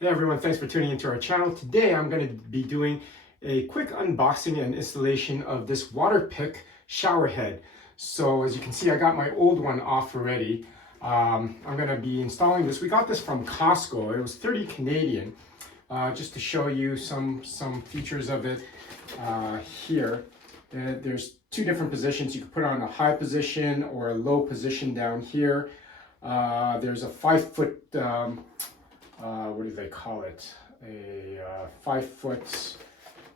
Hey everyone, thanks for tuning into our channel. Today I'm going to be doing a quick unboxing and installation of this Waterpik shower head. So as you can see, I got my old one off already. I'm going to be installing this. We got this from Costco. It was 30 Canadian. Just to show you some features of it here. There's two different positions. You can put it on a high position or a low position down here. There's a 5-foot what do they call it? A 5-foot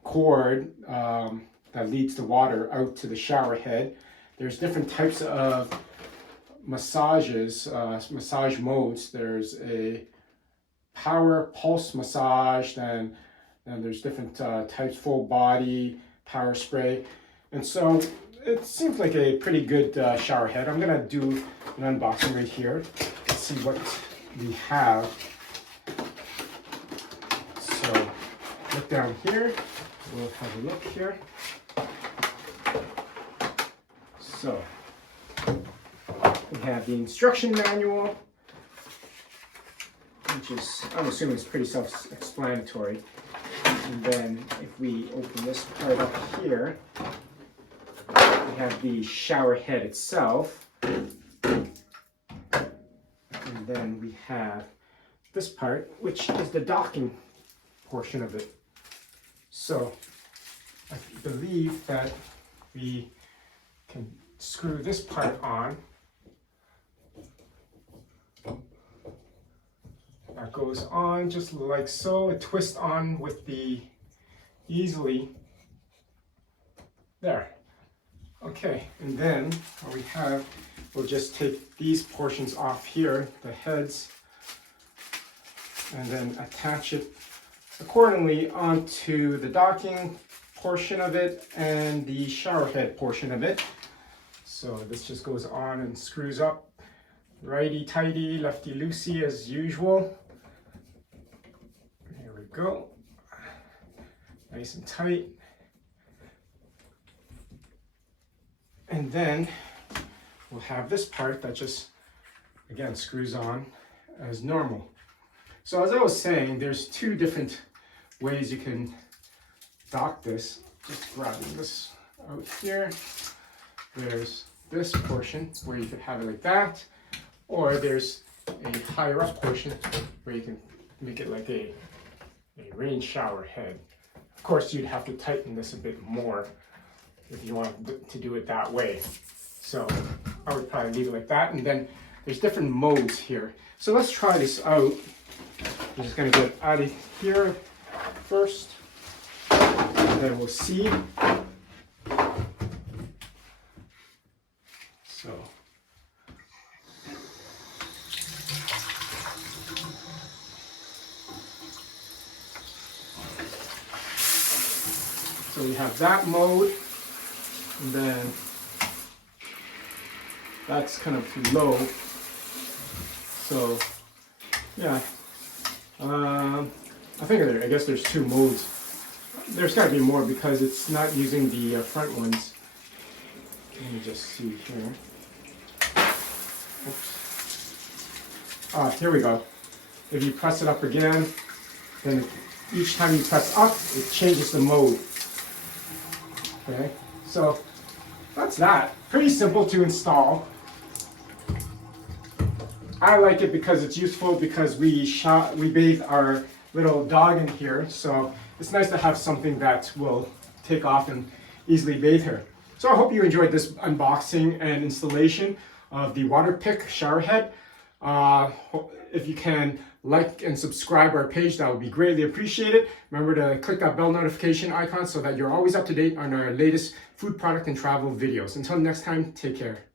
cord that leads the water out to the shower head. There's different types of massages, massage modes. There's a PowerPulse massage, then there's different types, full body, PowerSpray. And so it seems like a pretty good shower head. I'm gonna do an unboxing right here. Let's see what we have. So look down here, we'll have a look here. So we have the instruction manual, which is, I'm assuming it's pretty self-explanatory. And then if we open this part up here, we have the shower head itself. And then we have this part, which is the docking portion of it. So I believe that we can screw this part on. That goes on just like so. It twists on with the easily there. Okay, and then what we have, we'll just take these portions off here, the heads, and then attach it accordingly onto the docking portion of it and the shower head portion of it. So this just goes on and screws up righty-tighty, lefty-loosey as usual. There we go. Nice and tight. And then we'll have this part that just, again, screws on as normal. So as I was saying, there's two different ways you can dock this. Just grabbing this out here. There's this portion where you could have it like that, or there's a higher up portion where you can make it like a rain shower head. Of course, you'd have to tighten this a bit more if you want to do it that way. So I would probably leave it like that. And then there's different modes here. So let's try this out. I'm just going to get out of here first, and then we'll see. So we have that mode, and then that's kind of low. So yeah, I guess there's two modes. There's got to be more because it's not using the front ones. Let me just see here. Oops. Here we go. If you press it up again, then each time you press up, it changes the mode. Okay, so that's that. Pretty simple to install. I like it because it's useful because we bathe our little dog in here, so it's nice to have something that will take off and easily bathe her. So I hope you enjoyed this unboxing and installation of the Waterpik shower head. If you can like and subscribe our page, that would be greatly appreciated. Remember to click that bell notification icon so that you're always up to date on our latest food product and travel videos. Until next time, take care.